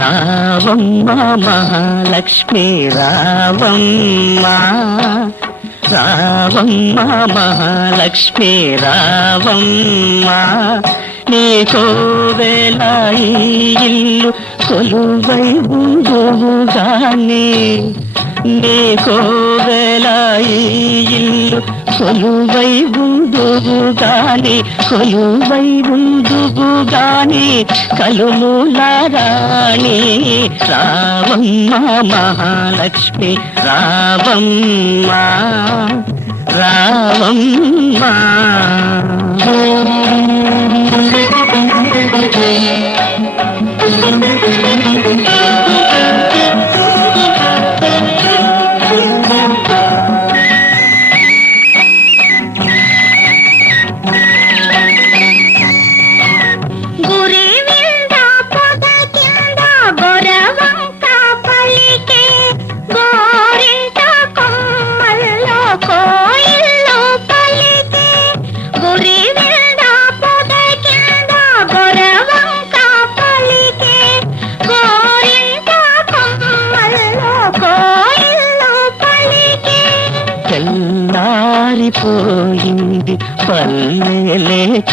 రావమ్మ మహాలక్ష్మి రావమ్మ, రావమ్మ మహాలక్ష్మి రావమ్మ, నీకో వేళ ఈ ఇల్లు కొలువై ఉందుగాని, నీకో వేళ ఈ ఇల్లు కొలువై ఉందుగాని, కొలువై ఉందుగాని కలుముల రాణి రావమ్మ మహాలక్ష్మి రావమ్మ, రావమ్మ. తెల్లారిపోయింది పల్లెలేచింది,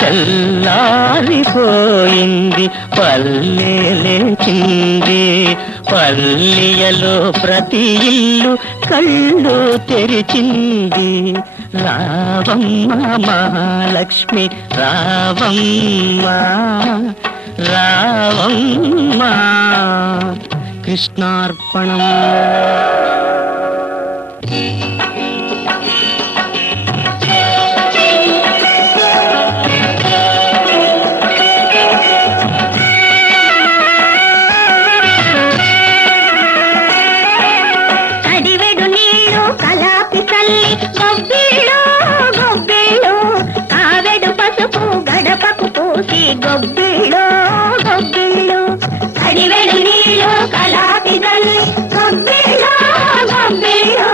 తెల్లారిపోయింది పల్లెలేచింది, పల్లెలో ప్రతి ఇల్లు కళ్ళు తెరిచింది. రావమ్మ మహాలక్ష్మి రావమ్మ, రావమ్మ. కృష్ణార్పణం. గొబ్బిళ్ళు గొబ్బిళ్ళు కడివెడు నీళ్ళు కలాపి తల్లి, గొబ్బిళ్ళు గొబ్బిళ్ళు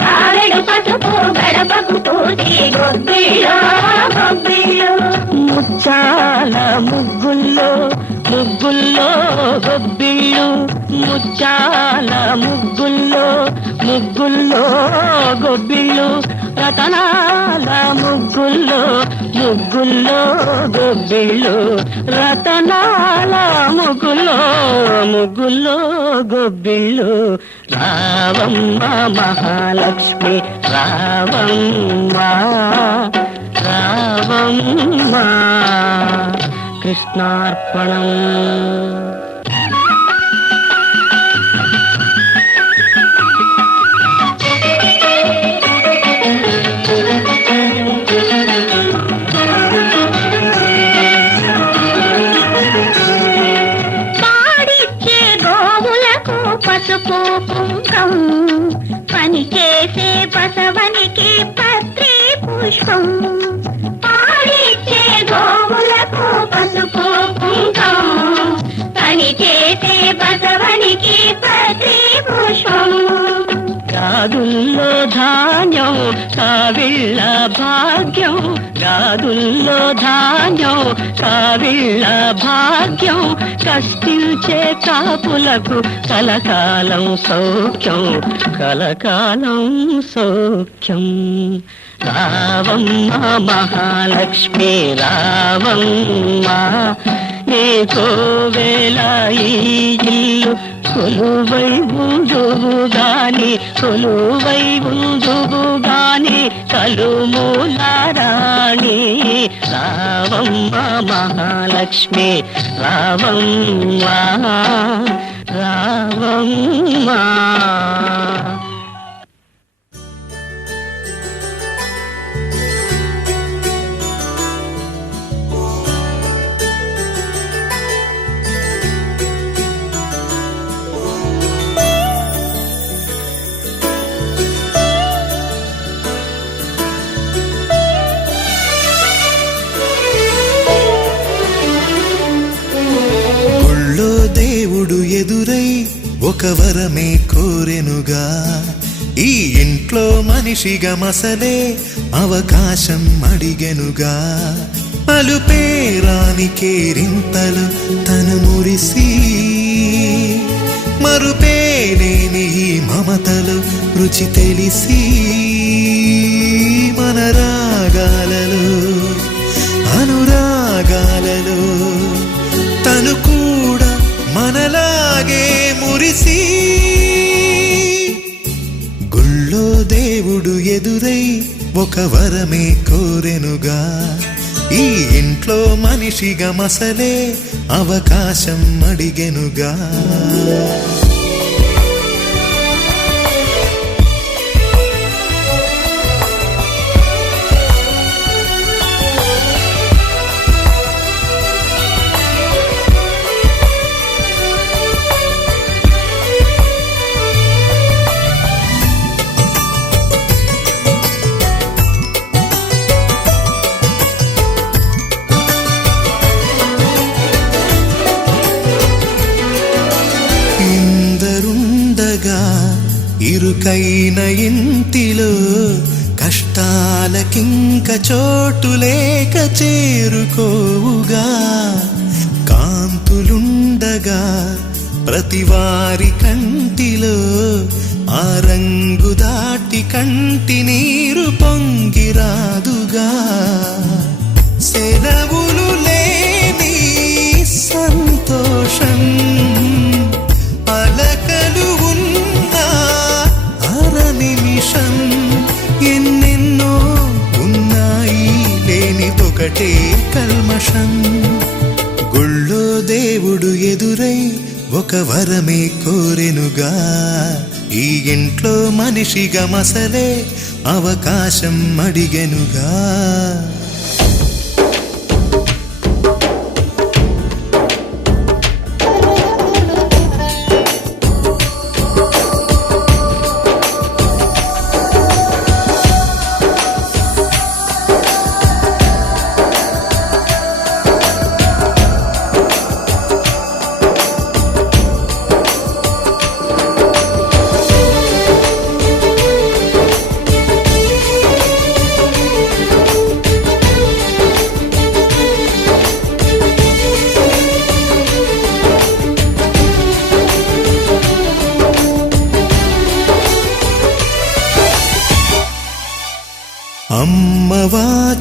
కావెడు పసుపు గడపకు పూసి, గొబ్బిళ్ళు గొబ్బిళ్ళు. ముచ్చాల ముగ్గుల్లో ముగ్గుల్లో గొబ్బిళ్ళు ముచ్చాల ముగ్గుల్లో ముగ్గుల్లో గొబ్బిళ్ళు రతనాల ముగ్గుల్లో ముగ్గుల్లో గొబ్బిళ్ళు రతనాల ముగ్గుల్లో ముగ్గుల్లో గొబ్బిళ్ళు రావమ్మ మహాలక్ష్మి రావమ్మ రావమ్మ కృష్ణార్పణం. పాడిచ్చే గోవులకు పసుపు కుంకం, పని చేసే బసవనికి పత్రి పుష్పం. పాడిచ్చే గోవులకు పసుపు కుంకం, పని చేసే బసవనికి పత్రి పుష్పం. గాదుల్లో ధాన్యం కావిళ్ళ భాగ్యం, గాదుల్లో ధాన్యం కావిళ్ళ భాగ్యం, కష్టించే కాపులకు కలకాలం సౌఖ్యం కలకాలం సౌఖ్యం. రావమ్మ మహాలక్ష్మి రావమ్మ నీకో వేళ ఈ ఇల్లు కొలువై ఉందువు గాని కొలువై ఉందువు గాని కలుమూలారాణి. రావమ్మ మహాలక్ష్మి రావమ్మ రావమ్మ. ఎదురై ఒక వరమే కోరెనుగా, ఈ ఇంట్లో మనిషిగా మసలే అవకాశం అడిగెనుగా. అలుపేరాని కేరింతలు తను మురిసి, మరుపేలేని ఈ మమతలు రుచి తెలిసి, మన రాగాలలో అనురాగాలలో తను కూడా మనలాగే మురిసి. గుళ్ళో దేవుడు ఎదురై ఒక వరమే కోరెనుగా, ఈ ఇంట్లో మనిషిగా మసలే అవకాశం అడిగెనుగా. ఇరుకైన ఇంటిలో కష్టాలకింక చోటు లేక చేరుకోవుగా. కాంతులుండగా ప్రతివారి కంటిలో ఆ రంగు దాటి కంటి నీరు పొంగిరాదుగా. సెలవులు లేని సంతోషం పలకలు ఉన్నా అర నిమిషం, ఎన్నెన్నో ఉన్నాయి లేనిదొకటే కల్మషం. గుళ్ళో దేవుడు ఎదురై ఒక వరమే కోరెనుగా, ఈ ఇంట్లో మనిషిగా మసలే అవకాశం అడిగెనుగా.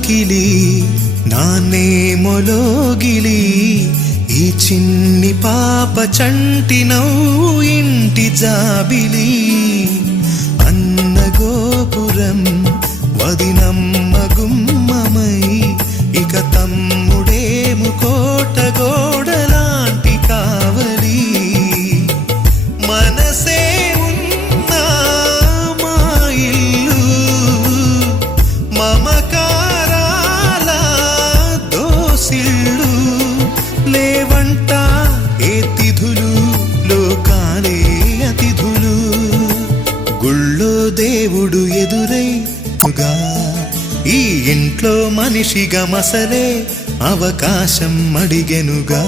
వాకిలి నాన్నేమొలోగిలి ఈ చిన్ని పాప చంటి నవ్వు ఇంటి జాబిలి అన్న గోపురం వదినమ్మ గుమ్మమై ఇక తమ్ముడేము కోట గోడలాంటి కావలి మనసే ఉన్నా మా ఇల్లు మమకారాల దోసిళ్ళు లేవంట ఏ తిథులు లోకాలే అతిథులు గుళ్ళో దేవుడు ఎదురైగా ఈ ఇంట్లో మనిషిగా మసలే అవకాశం అడిగెనుగా